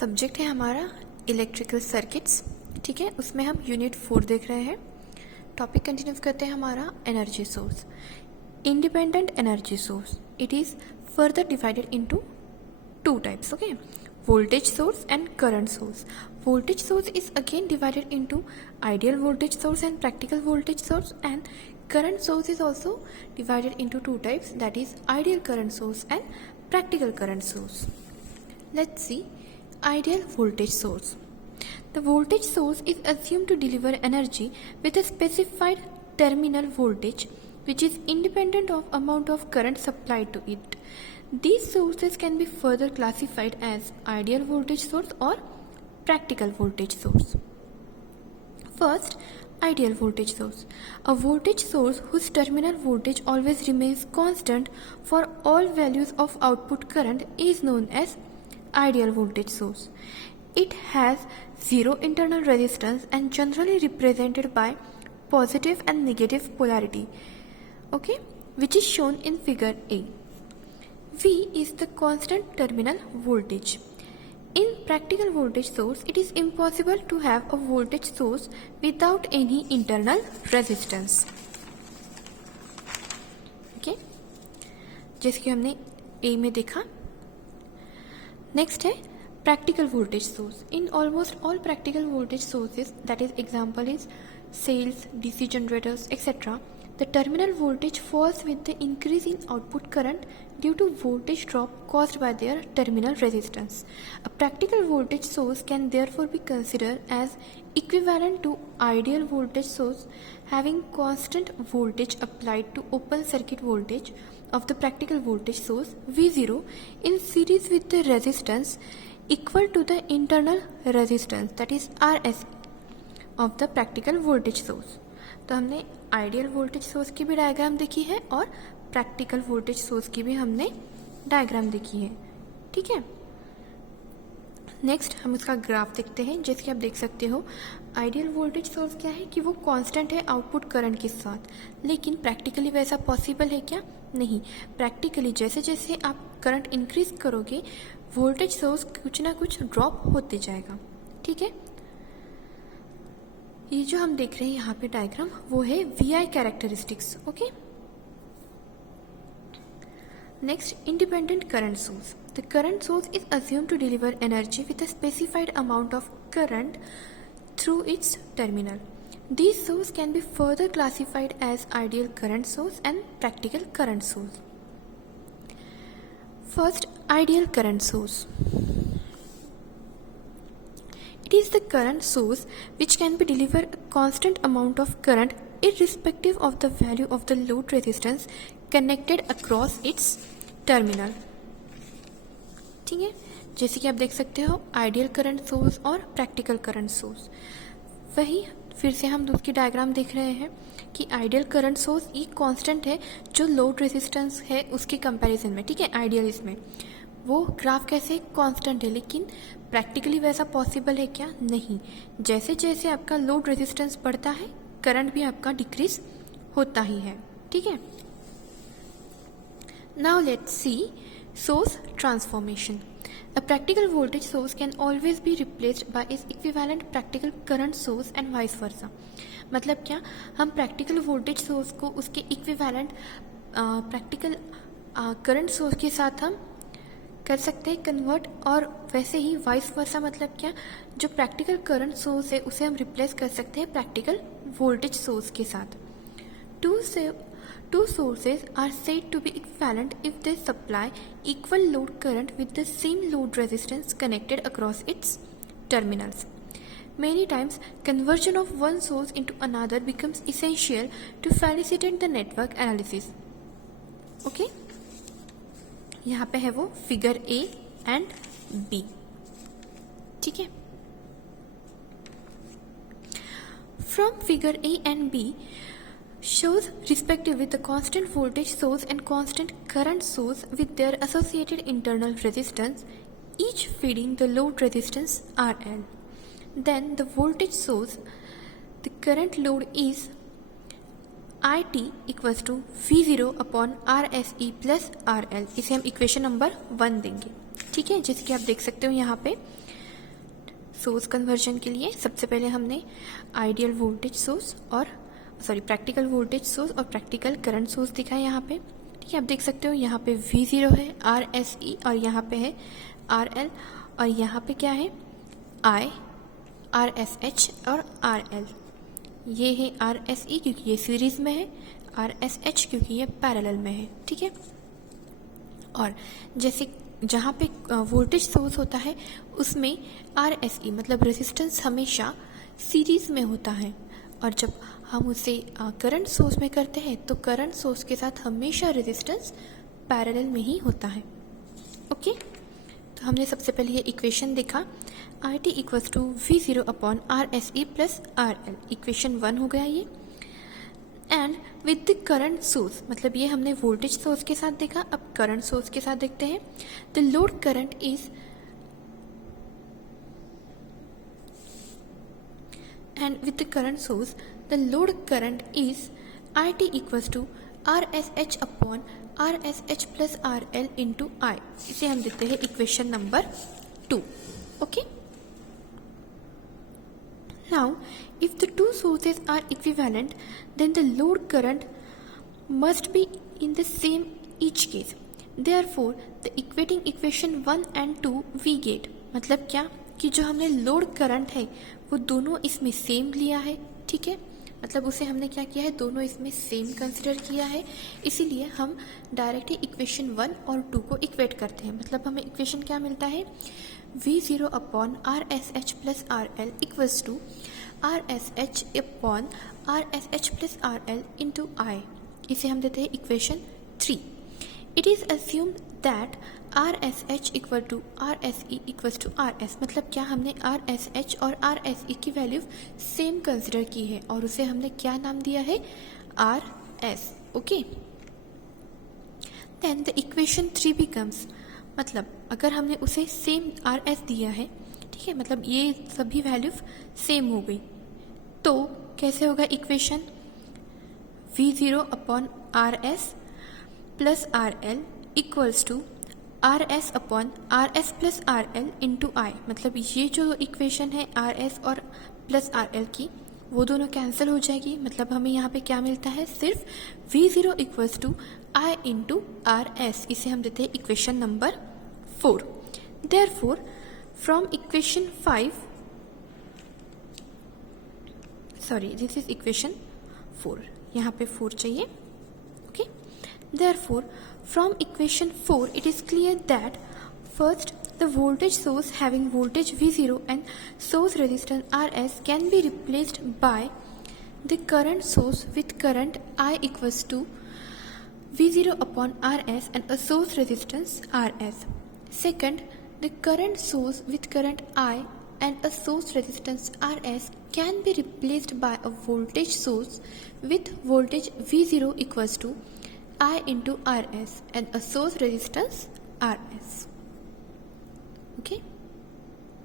Subject है हमारा electrical circuits, ठीक है। उसमें हम यूनिट 4 देख रहे हैं। टॉपिक कंटिन्यू करते हैं हमारा energy source. Independent energy source, it is further divided into two types, okay? Voltage source and current source. Voltage source is again divided into ideal voltage source and practical voltage source, and current source is also divided into two types, that is ideal current source and practical current source. Let's see ideal voltage source. The voltage source is assumed to deliver energy with a specified terminal voltage which is independent of amount of current supplied to it. These sources can be further classified as ideal voltage source or practical voltage source. First, ideal voltage source. A voltage source whose terminal voltage always remains constant for all values of output current is known as ideal voltage source. It has zero internal resistance and generally represented by positive and negative polarity, okay, which is shown in figure A. V is the constant terminal voltage. In practical voltage source, it is impossible to have a voltage source without any internal resistance. Okay? जैसे कि हमने A में देखा. Next है practical voltage source. In almost all practical voltage sources, that is example is cells, DC generators, etc., the terminal voltage falls with the increase in output current due to voltage drop caused by their terminal resistance. A practical voltage source can therefore be considered as equivalent to ideal voltage source, having constant voltage applied to open circuit voltage of the practical voltage source V0 in series with the resistance equal to the internal resistance, that is RS, of the practical voltage source. तो हमने ideal voltage source की भी diagram देखी है और practical voltage source की भी हमने डायग्राम देखी है, ठीक है। नेक्स्ट हम उसका ग्राफ देखते हैं। जैसे कि आप देख सकते हो, आइडियल वोल्टेज सोर्स क्या है कि वो कांस्टेंट है आउटपुट करंट के साथ, लेकिन प्रैक्टिकली वैसा पॉसिबल है क्या? नहीं। प्रैक्टिकली जैसे जैसे आप करंट इंक्रीज करोगे, वोल्टेज सोर्स कुछ ना कुछ ड्रॉप होते जाएगा, ठीक है। ये जो हम देख रहे हैं यहाँ पे डायग्राम, वो है VI characteristics, okay. Next, independent current source. The current source is assumed to deliver energy with a specified amount of current through its terminal. These sources can be further classified as ideal current source and practical current source. First, ideal current source. It is the current source which can be delivered a constant amount of current irrespective of the value of the load resistance connected across its terminal. ठीक है, जैसे कि आप देख सकते हो ideal current source और practical current source. वही फिर से हम उसकी डायग्राम देख रहे हैं कि आइडियल करंट सोर्स एक कांस्टेंट है जो लोड रेजिस्टेंस है उसके कंपैरिजन में, ठीक है। आइडियल इसमें वो ग्राफ कैसे कांस्टेंट है, लेकिन प्रैक्टिकली वैसा पॉसिबल है क्या? नहीं। जैसे जैसे आपका लोड रेजिस्टेंस बढ़ता है, करंट भी आपका डिक्रीज होता ही है, ठीक है। Now let's see source transformation. A practical voltage source can always be replaced by its equivalent practical current source and vice versa. मतलब क्या? हम प्रैक्टिकल वोल्टेज सोर्स को उसके इक्विवेलेंट प्रैक्टिकल करंट सोर्स के साथ हम कर सकते हैं कन्वर्ट, और वैसे ही वाइस वर्सा मतलब क्या? जो प्रैक्टिकल करंट सोर्स है उसे हम रिप्लेस कर सकते हैं प्रैक्टिकल वोल्टेज सोर्स के साथ. Two sources are said to be equivalent if they supply equal load current with the same load resistance connected across its terminals. Many times, conversion of one source into another becomes essential to facilitate the network analysis. Okay? यहाँ पे है वो figure A and B, ठीक है। From figure A and B shows respectively the constant voltage source and constant current source with their associated internal resistance, each feeding the load resistance RL. Then the voltage source, the current load is IT equals to V0 upon RSE plus RL. इसे हम equation number 1 देंगे, ठीक है। जैसे कि आप देख सकते हो यहाँ पे सोर्स कन्वर्जन के लिए सबसे पहले हमने आइडियल वोल्टेज सोर्स और प्रैक्टिकल वोल्टेज सोर्स और प्रैक्टिकल करंट सोर्स दिखा है यहाँ पे। ठीक है, आप देख सकते हो यहाँ पे V0 है, RSE, और यहाँ पे है RL, और यहाँ पे क्या है I, RSH और RL। ये है RSE क्योंकि ये सीरीज में है, RSH क्योंकि ये पैरेलल में है। ठीक है, और जैसे जहाँ पे वोल्टेज सोर्स होता है उसमें RSE मतलब रेजिस्टेंस हमेशा सीरीज में होता है, और जब हम उसे करंट सोर्स में करते हैं तो करंट सोर्स के साथ हमेशा रेजिस्टेंस पैरेलल में ही होता है। ओके, तो हमने सबसे पहले ये इक्वेशन देखा, IT equals to V0 upon RSE plus RL, equation 1 हो गया ये। And with the current source, मतलब ये हमने वोल्टेज सोर्स के साथ देखा, अब करंट सोर्स के साथ देखते हैं। The load current is and with the current source the load current is IT equals to RSH upon RSH plus RL into I। इसे हम देते हैं equation number 2। Okay, now if the two sources are equivalent then the load current must be in the same each case, therefore the equating equation 1 and 2 we get। मतलब क्या कि जो हमने load current है वो दोनों इसमें सेम लिया है। ठीक है, मतलब उसे हमने क्या किया है, दोनों इसमें सेम कंसिडर किया है, इसीलिए हम डायरेक्ट ही इक्वेशन 1 और 2 को इक्वेट करते हैं। मतलब हमें इक्वेशन क्या मिलता है, V0 upon RSH plus RL equals to RSH upon RSH plus RL into I। इसे हम देते हैं equation 3। It is assumed that RSH equal to RSE equals to RS। मतलब क्या, हमने RSH और RSE की वैल्यू सेम कंसिडर की है और उसे हमने क्या नाम दिया है, RS। Okay, then the equation 3 becomes, मतलब अगर हमने उसे सेम RS दिया है, ठीक है, मतलब ये सभी वैल्यू सेम हो गई, तो कैसे होगा equation, V0 upon RS plus RL equals to RS upon RS plus RL into I। मतलब ये जो इक्वेशन है RS और प्लस RL की, वो दोनों कैंसिल हो जाएगी। मतलब हमें यहाँ पे क्या मिलता है, सिर्फ V0 equals to I into RS। इसे हम देते हैं equation number 4। Therefore from equation 5, sorry this is equation 4, यहाँ पे 4 चाहिए। Okay, therefore from equation 4 it is clear that first the voltage source having voltage V0 and source resistance RS can be replaced by the current source with current I equals to V0 upon RS and a source resistance RS। Second, the current source with current I and a source resistance RS can be replaced by a voltage source with voltage V0 equals to I into RS and a source resistance RS। Okay.